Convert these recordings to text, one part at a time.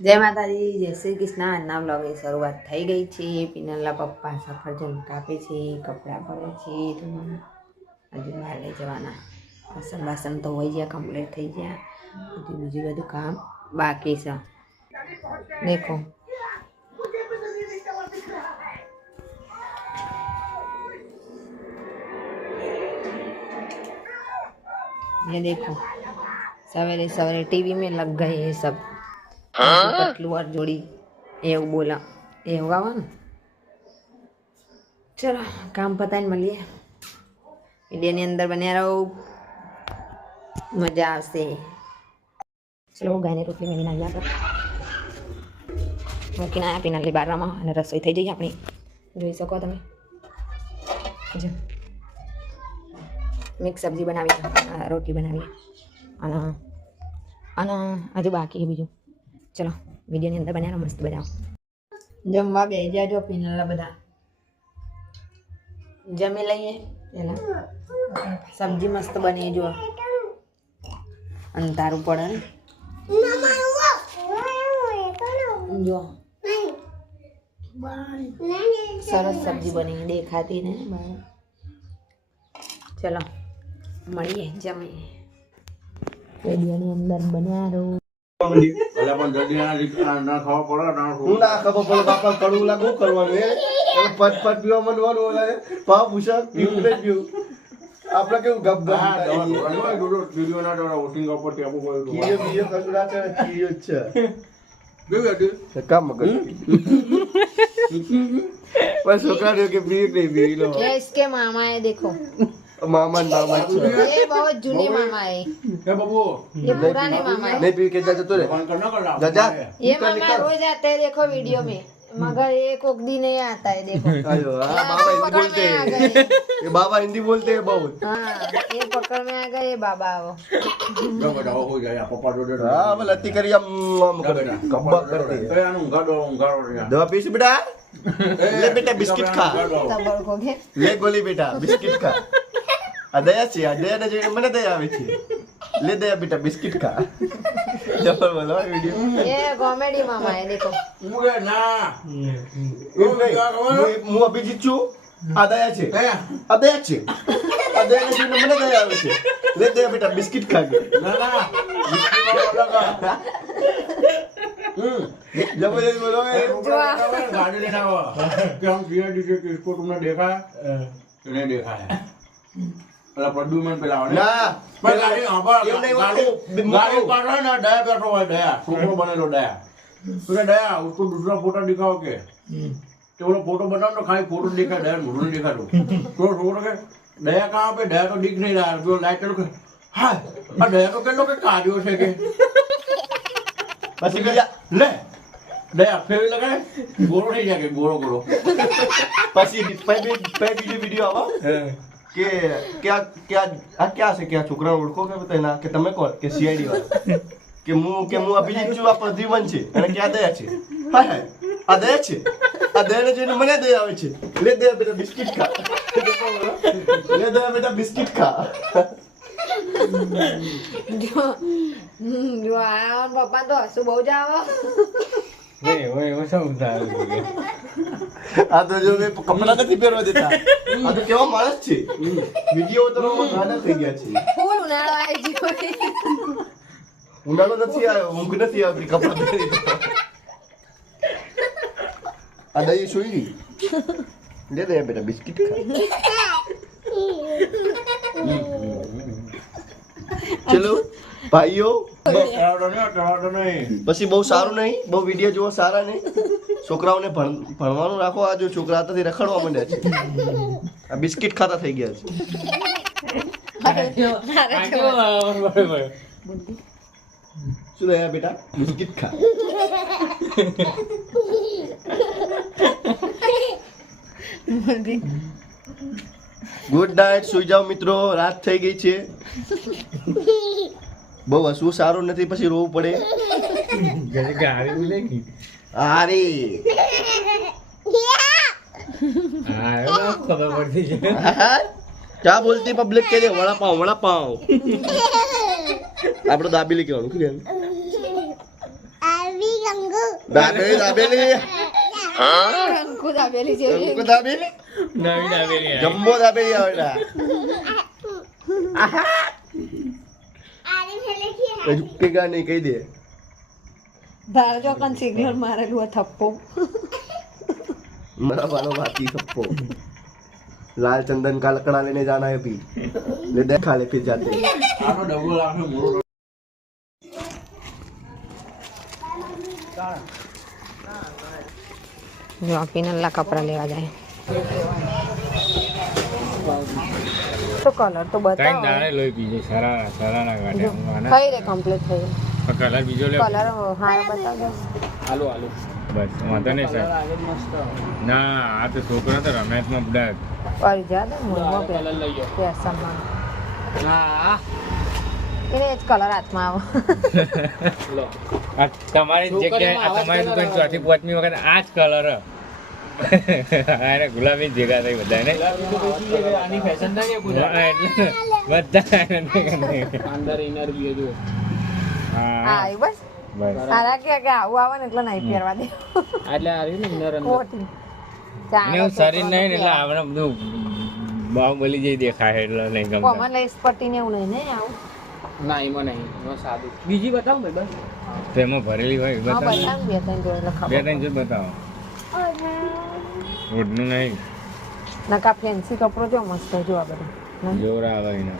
જય માતાજી જય શ્રી કૃષ્ણ આજના બ્લોગની શરૂઆત થઈ ગઈ છે પિનલના પપ્પા સફરજન કાપે છે કપડાં ભરે છે તો હજુ બહાર લઈ જવાના વાસણ બાસણ તો હોય ગયા કમ્પ્લીટ થઈ ગયા હજુ બીજું બધું કામ બાકી છે દેખો ये देखो सवेरे सवेरे टीवी में लग गए ये सब કેટલું વાર જોડી. એવું બોલા. એવું ગાવાનું ચલો કામ પતાવીને મળીએ. વિડીયોની અંદર બન્યા રહો. મજા આવશે. ચલો ગાયને રોટલી મેળવીને આવ્યા હતા મૂકીને આવ્યા પીનાલી બારામાં અને રસોઈ થઈ જઈ આપણી. જોઈ શકો તમે? મિક્સ સબ્જી બનાવી રોટલી બનાવી. અને અને હજુ બાકી બીજું. ચલો વિડીયોની અંદર બનાવો મસ્ત બનાવો. જમવા બે જાજો પીનેલા બધા. જમી લઈએ. પેલા સબ્જી મસ્ત બની જો. અંધારું પડે ને. જો. સરસ સબ્જી બની દેખાતી ને. ચલો મળીએ જમીએ. વિડીયોની અંદર બન્યા રહો. એટલે પણ જલ્દી ના ખાવા પડે ના હું ના ખબર પડે બાપા કડવું લાગુ કરવાનું? એ પટ પટ પીવા માંડવાનું ઓલા પાવ ભૂષણ પીવું નહીં પીવું? આપણે કેવું ગપ ગપ વિડિયો ના ડોરા વોટિંગ ઉપર ટેબુ કોઈ બીજો બીજો કસુડા છે. બીજો છે છોકરા કે પી નહીં પી લો. કે મામા એ દેખો. मामा नाम अच्छा ये बहुत जूने मामा है। ये बाबू। ये पुराने मामा है। नहीं पी के जाजा तो रे। जाजा ये मामा रोज आते हैं देखो वीडियो में। मगर ये कोक दी नहीं आता है देखो। अयो बाबा हिंदी बोलते हैं। ये बाबा हिंदी बोलते हैं बहुत हाँ ये पकड़ में आ गए बाबा वो। लो हो जाए पापा डो हाँ वो लत्ती करी हम हम कर गब्बा कर दे ए अनु उंगा डो दवा पीस बेटा? ले बेटा बिस्किट खा। ले गोली बेटा बिस्किट खा। ગોલી બેટા બિસ્કિટ ખા આ દયા છે આ દયાને જોઈને મને દયા આવે છે લે દયા બેટા બિસ્કિટ ખા જબર બોલો વિડિયો ये कॉमेडी मामा है देखो ઊંઘે ના. હું હું અભિજીત છું આ દયા છે હે? આ દયા છે આ દયાને જોઈને મને દયા આવે છે લે દયા બેટા બિસ્કિટ ખા કે ના, ના. બિસ્કિટમાં બોલો કા. હમ. જબરજસ્ત બોલો એ એ. છોકરા બેઠા હોય ને, ગાડી લઈને આવો. કે આમ CID છે કે इसको तुमने देखा है? કે નહીં देखा है. પેલા પ્રદ્યુમન પેલા આવડે. ફોટો બનાવ તો ખાલી દેખાય દેખાતું તો. છોકરો કે દીખ નહીં રહ્યા. તો લાઈટ ચાલુ કે હા આ દયા તો કેટલો કે કાર્યો છે કે? પછી બીજા લે દયા ફેવી લગાડે. ગોરો થઈ જાય કે ગોરો ગોરો. પછી કે ક્યાં ક્યાં, આ ક્યાં છે? ક્યાં છોકરા ઓળખો કે તેના કે તમે કોણ? કે સીઆઈડી વાળા? કે હું કે હું અભિજીત છું આ પ્રદ્યુમન છે? અને ક્યાં દયા છે? હા હા આ દયા છે? આ દયાને જોઈને મને દયા આવે છે. લે દયા બેટા, બિસ્કિટ ખા. લે દયા બેટા, બિસ્કિટ ખા. જો જો આ પપ્પા તો હસું બહુ જ આવો. આ તો જો મેં કપડા નથી પહેરવા દેતા. આ તો કેવા માણસ છે? વીડિયો ઉતરવામાં ગાડા થઈ ગયા છે. ફૂલ ઉનાળો આવી ગયો ઉનાળો નથી આવ્યો ઊંઘ નથી આવતી કપડા પહેરી આ દહીં સુઈ. લે દે બેટા બિસ્કિટ ખા. ચલો. ભાઈઓ નહીં પછી બહુ સારું નહીં બહુ વીડિયો જોવો સારા નહીં. છોકરાઓને ભણવાનું રાખો આ જો છોકરા હાથેથી રખડવા માંડ્યા છે. આ બિસ્કિટ ખાતા થઈ ગયા છે. શું થયા બેટા? બિસ્કિટ ખા. ગુડ નાઇટ સુઈ જાઓ મિત્રો. રાત થઈ ગઈ છે. બહુ હસવું સારું નથી પછી રોવું પડે. અરે ક્યાં બોલતી પબ્લિક કે દે વડાપાવ વડાપાવ. આપણે દાબેલી કહેવાનું શું કહેવાનું? દાબેલી દાબેલી. ખુદ આપેલી છે. રંગો દાબેલી? નવી નવી જમ્બો દાબેલી આવે ના ઝુકેગા નહીં કહી દે ધારો જો કન સિગ્નલ મારેલું હોય થપ્પો मेरा वालों भाती सबको लाल चंदन का लकड़ा लेने जाना है अभी ले देखा ले फिर जाते हैं। આનો ડબલો રાખે મોટો જો આ પિનલના કપડા લેવા જાય તો કલર તો ત્રણ બતાવો. દાણે લઈ પીજે સારા કાઢે જો, થઈ રે કમ્પ્લીટ થઈ. કલર બીજો લે કલર હા બતાવો. આલુ આલુ બસ વાંધો નહીં સર ના આ તો છોકરો તો રમેશમાં બધા. પડી જા દે મૂળમાં પે પેસનમાં ના. એને જ કલર હાથમાં આવો. આ તમારી જગ્યાએ આ તમારી દુકાન ચોથી પાંચમી વખત આ જ કલર અરે ગુલાબી ભેગા થઈ બધા ને આની ફેશન થાય કે હા, એટલે બધા અંદર ઇનર બી જો હા. હા એ બસ? સારા કે કે આવું આવે ને એટલે નહીં પહેરવા દે. એટલે આ રહ્યું ને ઇનર અંદર. એવું શરીર નહીં એટલે આપણે બધું બાહુબલી જઈ દેખાય એટલે નહીં ગમતું. કોમન લેસ પટ્ટી ને એવું નહીં ને આવું? ના એમાં નહીં. સાદું. બીજી બતાવો ભાઈ બસ. તો એમાં ભરેલી હોય બતાવો. બે ત્રણ જોડે એટલે બે ખબર ત્રણ જો બતાવો રોડનું નહીં. નકા ફેન્સી કપડો જો મસ્ત જો આ બધા જોર આવે એના.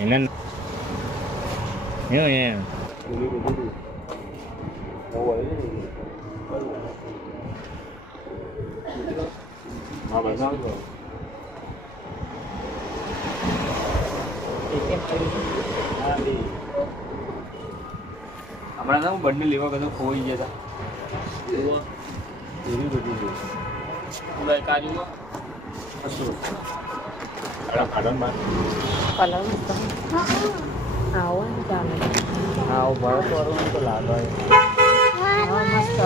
એને એવું એમ હમણાં હું બંને લેવા કદાચ ખોઈ ગયા હતા. કાજુમાં ખાડો ને બાર. કલર આવો ભરત વાળું તો લાગે મસ્ત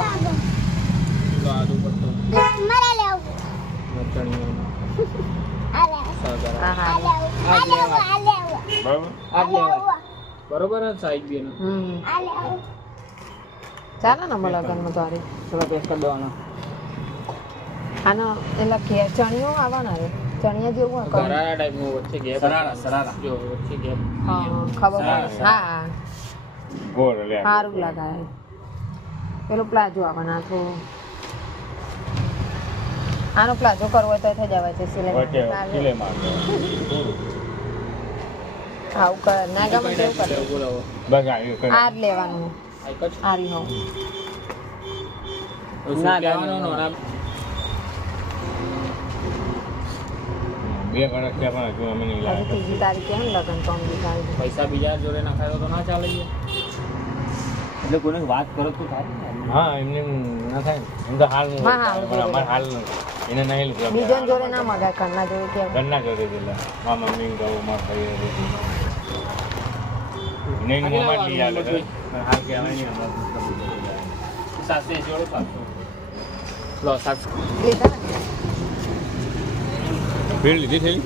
હા બરાબર લેવાય બરોબર ને સાઈઝ બી એનો હમ ચાલે ને અમારા લગ્નમાં તો આરી થોડા પેક કરી દેવાનો આનો એટલે કે ચણિયો આવવાના રે. ચણિયા જેવું હોય. ગરારા ટાઈપનું વચ્ચે ગેપ સરારા સરારા. જો વચ્ચે ગેપ હા ખબર પડે. હા. ગોળ લે. સારું લાગે પેલું પ્લાઝો આવવાના તો. આનો પ્લાઝો કરવો હોય તો થઈ જવાય છે સિલે આવું કર. ના ગમે તેવું કર. બોલાવો. બસ આવ્યું કરી. આ લેવાનું. બે પણ હજુ અમે નહીં ત્રીજી તારીખે તો પૈસા બીજા જોડે નાખાય તો ના ચાલે એટલે કોઈને વાત કરો તો થાય હા એમને એમ ના થાય. એમ તો હાલ પણ અમારે હાલ એને નહીં લીધું. જોડે ના મગાય કરના જોડે કે ઘરના જોડે પેલા મારા મમ્મી કહું મારા ભાઈ મમ્મા જ લઈ આવે હાલ કહેવાય નહીં અમારે સાતસો વાળો સાતસો લો સાતસો ભીડ લીધી થઈ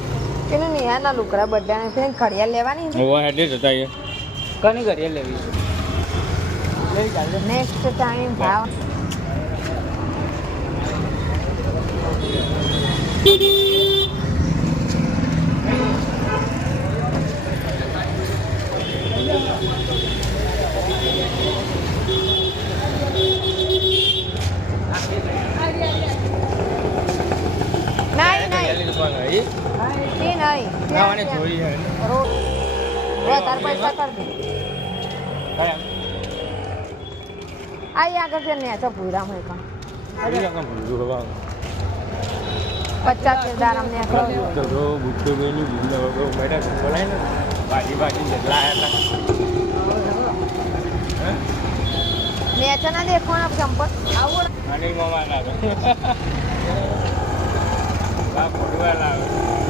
પેલું નિહાના લુકડા બધાને પેલી ઘડિયાળ લેવાની છે ઓવા હેડે જતા એ કની કરીએ લેવી છે નેક્સ્ટ ટાઈમ ભાવ નહીં નહીં દુકાન આવી નહીં નહીં જોઈ હે. રો તાર પૈસા કર દે આઈ આગળ કે ને તો ભૂરા હોય કા આવી. રકમ ભૂલું હવા પચાસ હજાર અમને કરો તો તો ગયેલું ભૂલ વગર બેઠા બોલાય ને ભાજી ભાજી જેટલા હતા મેં ના દેખવાના ચંપલ આવું. અનિલ મામા આ લાગે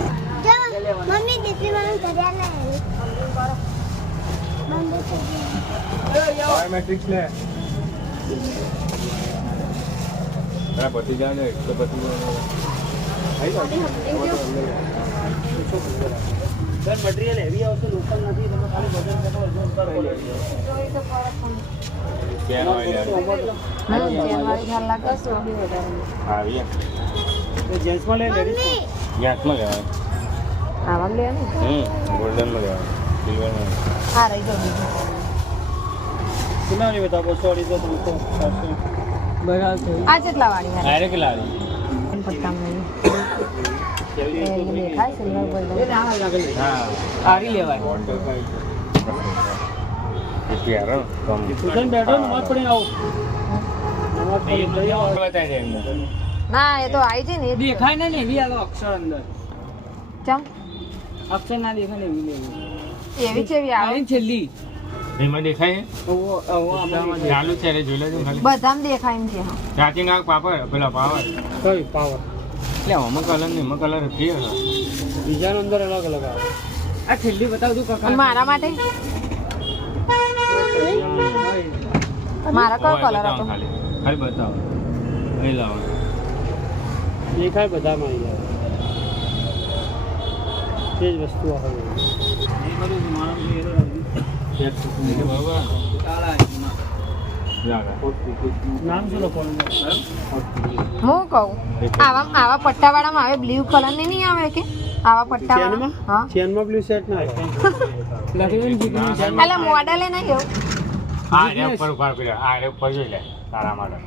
મમ્મી દીકરી મને ઘડિયાળ લાવી બાયોમેટ્રિક્સ લે તારા પતિ જાવ ને તો પછી આવી મટીરિયલ હેવી આવશે લોકલ નથી તમે ખાલી વજન કરો એટલે લઈ લેજો ચેન હોય લાગે છે. આવી જેન્ટ્સમાં લે લેડીઝ ગેસમાં લેવાય આવા લે હમ ગોલ્ડનમાં લેવાય સિલ્વરમાં આ રહી ગયો બીજો. કેટલા બતાવો બસો અઢીસો ત્રણસો ચારસો બરાબર. આ કેટલા વાળી આરે કેટલા આવી. પટ્ટા માં દેખાય સિલ્વર ગોલ્ડન હા. આરી લેવાય. બેઠો ને મત પડીને આવો નમાઝ પડીને બતાવી દે ના એ તો આવી છે ને એ દેખાય ને ને એવી આલો અક્ષર અંદર. ચમ? અક્ષર ના દેખાય ને એવી લેવી એવી છે એવી આવે? છેલ્લી. એમાં દેખાય ઓવો ઓવો આમાં ચાલુ છે રે જોઈ લેજો ખાલી. બધામાં દેખાય એમ છે હા. ચાચી નાખ પાપડ પેલા પાવર. કઈ પાવર? એટલે આમાં કલર નહીં એમાં કલર ફ્રી હતો બીજા અંદર અલગ અલગ આવે. આ છેલ્લી બતાવ તું કાકા. મારા માટે? મારા કયો કલર હતો? ખાલી. બતાવો. અહીં લાવો. દેખાય બધામાં આવી જાય તે જ વસ્તુ આવે એ બધું માણસ બરાબર જાગા. નામ શું લખવાનું? હું કહું? આવા આવા પટ્ટાવાળામાં આવે બ્લુ કલરની નહીં આવે કે? આવા પટ્ટાવાળામાં હા. ચેનમાં બ્લુ શર્ટ ના એટલે મોડેલે નહીં એવું. આ રે ઉપર ઊભા આ રે ઉપર જોઈ લે. તારા માટે.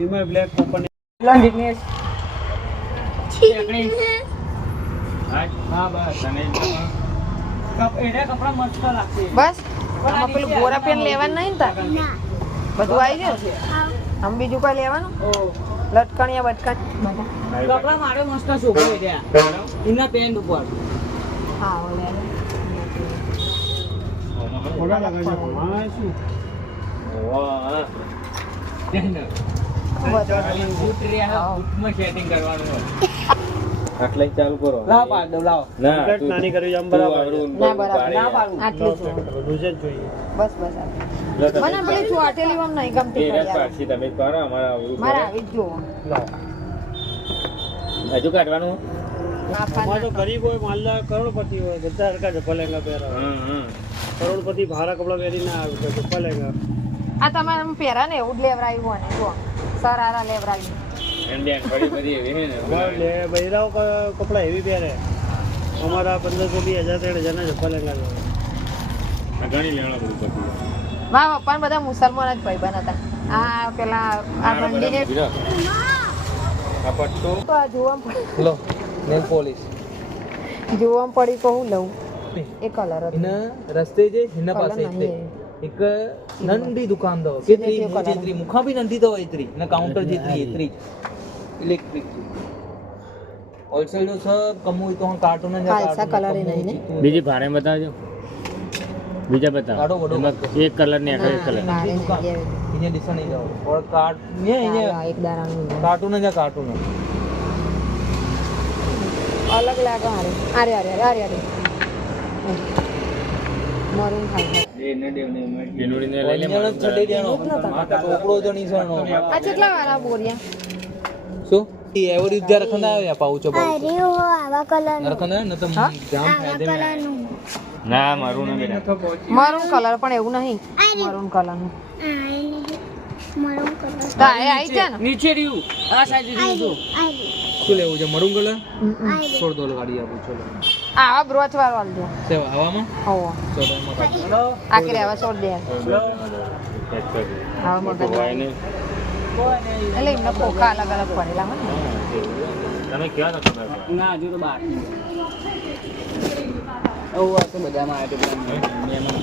એમાં બ્લેક કોપર હા બસ. તને એના કપડા મસ્ત લાગશે બસ આમાં પેલું ગોરા પેન લેવાનું નહીં તાર? બધું આવી ગયું? આમ બીજું કઈ લેવાનું? લટકણિયા બટકણ. કપડા મારે મસ્ત શોભે એના પેન્ટ ઉપર. હા ઓલે કરવાનું આટલે ચાલુ કરો. લાવ પાડ લાવ. ના નાની કરવી આમ બરાબર ના બરાબર. ના પાડું. આટલું જ છે. બધું જ જોઈએ. બસ બસ આટલું. મને પેલી ચોટેલી વામ નહીં ગમતી પાછી તમે કરો અમારા આવડું મારા આવી જ જોવો લાવ. હજુ કાઢવાનું? અમારે ગરીબ હોય માલદાર કરોડપતિ હોય બધા હરકા જપ્પા લેંગા પહેરા કરોડપતિ ભારા કપડા પહેરી ના આવે જપ્પા લેંગા. આ તમારે આમ પહેરા ને એવું જ લેવરાયું હોય ને જો સરારા લેવરાયું. બૈરાઓ કપડા તો આ જોવા પડી કહું લઉં. એ કલર રસ્તે જે હિના પાસે એક નંદી દુકાન દો કે મુખા બી નંદી દો ઇત્રી ને કાઉન્ટર જે. ત્રી ઇલેક્ટ્રિક હોલસેલ જો સબ કમ હોય તો હું કાર્ટૂન જ ખાલસા કલર નહીં ને? બીજી ભારે બતાવજો. બીજા બતાવો. એક કલર ને આખા કલર ઇને દિશા નહીં જાઓ ઓર કાર્ટ ને ઇને એક દારાનું કાર્ટૂન જ કાર્ટૂન અલગ લાગે મારે. અરે અરે અરે અરે મરૂન ખાલી ડેનોડીને લઈ લે મારા છોડી દેનો માતા કોકડો જણી સણો આ કેટલા વાળા બોરિયા? શું? આવા એવું નહીં. મરૂન કલર તો આ આઈ છે ને આવા છોડ દે. આવા એટલે એમના પોખા અલગ અલગ પડેલા હોય ને. તમે કયો તો ખબર ના હજુ તો બાર. આવું આ તો બધામાં આવે તો મહેમાન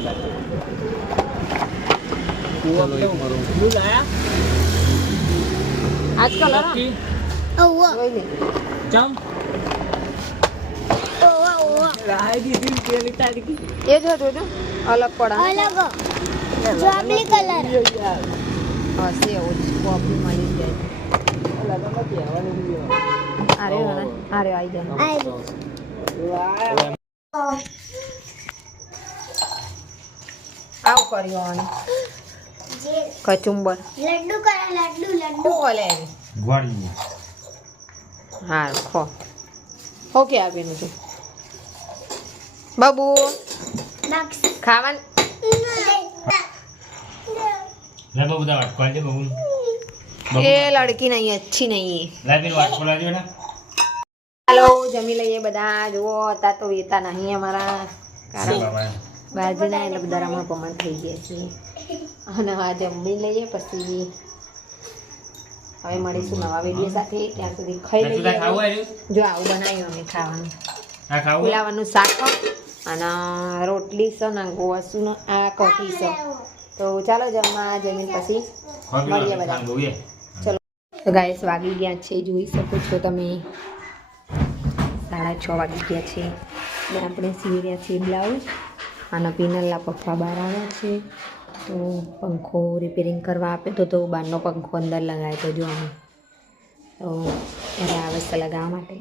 આજકાલ ચમ? એ જો જોજો અલગ પડે. અલગ. જોબલી કલર હશે જ કોપી મળી જાય. ને આરે આવી જાય. આવું કર્યું કચુંબર. લડ્ડુ કરે લડ્ડુ લડ્ડુ. શું બોલે હા. ખો ઓકે આપીનું છું? બાબુ. ખાવાનું લે બહુ બધા વાટકો આજે બહુ એ લડકી નહીં અચ્છી નહીં લાવીને વાટકો લાવજો ને હાલો જમી લઈએ બધા. જુઓ હતા તો વેતા નહીં અમારા. કારણ બાજુના એટલે બધા રમણ પમણ થઈ ગયા છે. અને જમી લઈએ પછી. હવે મળીશું નવા વીડિયો સાથે. ત્યાં સુધી ખાઈ લઈએ જો આવું બનાવ્યું અમે ખાવાનું. હા શાક. અને રોટલી છે ને ગોવાસું આ કોફી છે. તો ચાલો જમવા જમીન પછી મળીએ બધા. ચલો. તો ગાઈસ વાગી ગયા છે જોઈ શકો છો તમે. સાડા છ વાગી ગયા છે. ને આપણે સીવી રહ્યા છીએ બ્લાઉઝ. અને પિનલના પપ્પા બહાર આવ્યા છે. તો પંખો રિપેરિંગ કરવા આપ્યો તો તો બહારનો પંખો અંદર લગાવ્યો તો જો અમે તો એને આવે છે લગાવવા માટે.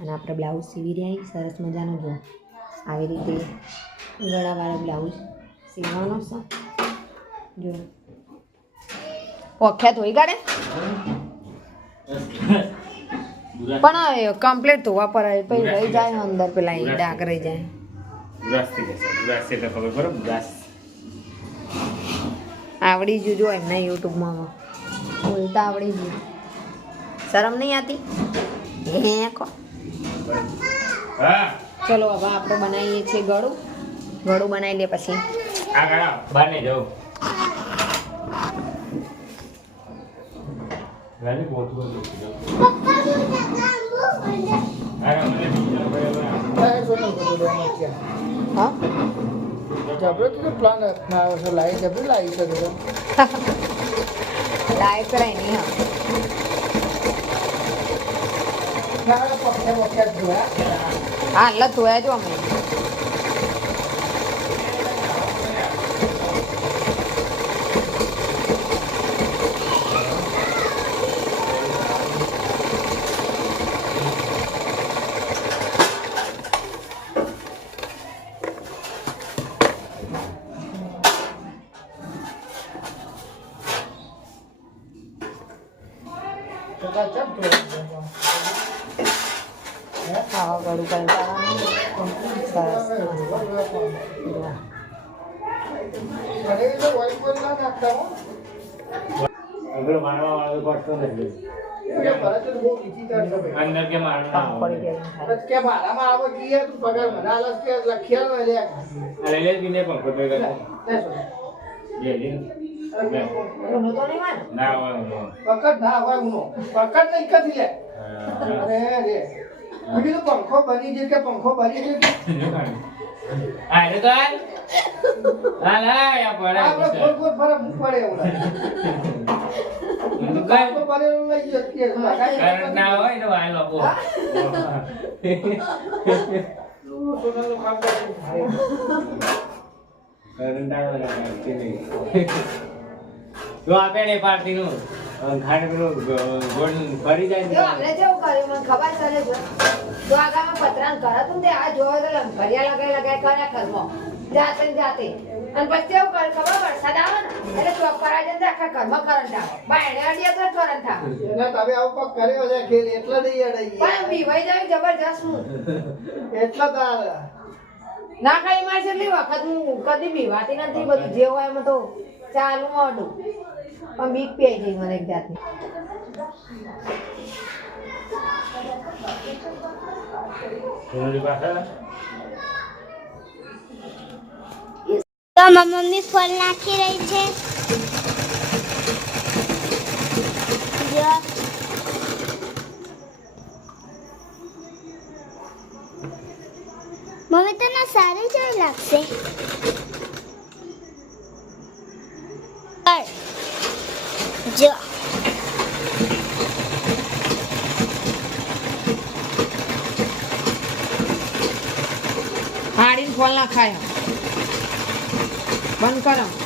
અને આપણે બ્લાઉઝ સીવી રહ્યા સરસ મજાનો જો. આવી રીતે ગળાવાળો બ્લાઉઝ સીવવાનો છે. જો પોખ્યા ધોઈ કાઢે પણ કમ્પ્લીટ ધોવા પર પછી રહી જાય અંદર, પેલા ડાઘ રહી જાય. આવડી જ જો એમને યુટ્યુબમાં. બોલતા આવડી ગયું. શરમ નહીં આતી હે, કો. ચલો, હવે આપણે બનાવીએ છીએ ગળું. ગળું બનાવી લે પછી. આ ગાડા બહાર નહીં જાઉં લાવી પોતું આ મને બીજા બરાબર હા લાઈવ કરાય નહીં હા હા એટલે ધોયા જો અમે આવા ગળું કરી સરસ અગર મારવા વાળો પડતો નથી અંદર કે મારવા પંખોડી ગઈ અરે લે બીને પંખો તો કરે લે લે ઊનો તો નહીં માન ના? હોય હું. પંખો બની ગયો કે પંખો બની છે આ રે તો આ લા પડે આપણે ફરક પડે એવું તું ના હોય તો આ લોકો ને તો આપે ને પાર્ટી નું ખાને પેલું ગોળ ફરી જાય જો આપણે કેવું કર્યું મને ખબર ચાલે જો જો આગામાં પતરાન કરત ને તે આ જોવો તો લંકરિયા લગાઈ લગાઈ કર્યા કર્મો. જાતે ને જાતે. અને પછી એવું કરે ખબર વરસાદ આવે ને એટલે ચોક પર આજે આખા ઘરમાં કરંટ આવે. બાયણે અડીએ તો કરંટ આવે એને તમે આવું કોક કર્યો છે ખેલ એટલે નહીં અડાઈ પણ બીવાઈ જાય જબરજસ્ત હું. એટલા તાર ના ખાઈ માર છેલ્લી વખત હું કદી બીવાતી નથી બધું જે હોય એમાં તો ચાલુ મોડું પણ બીક પી ગઈ મને એક જાતની. પાસે? મારી મમ્મી ફળ નાખી રહી છે. મમ્મી તને સારી જેવી લાગશે. para.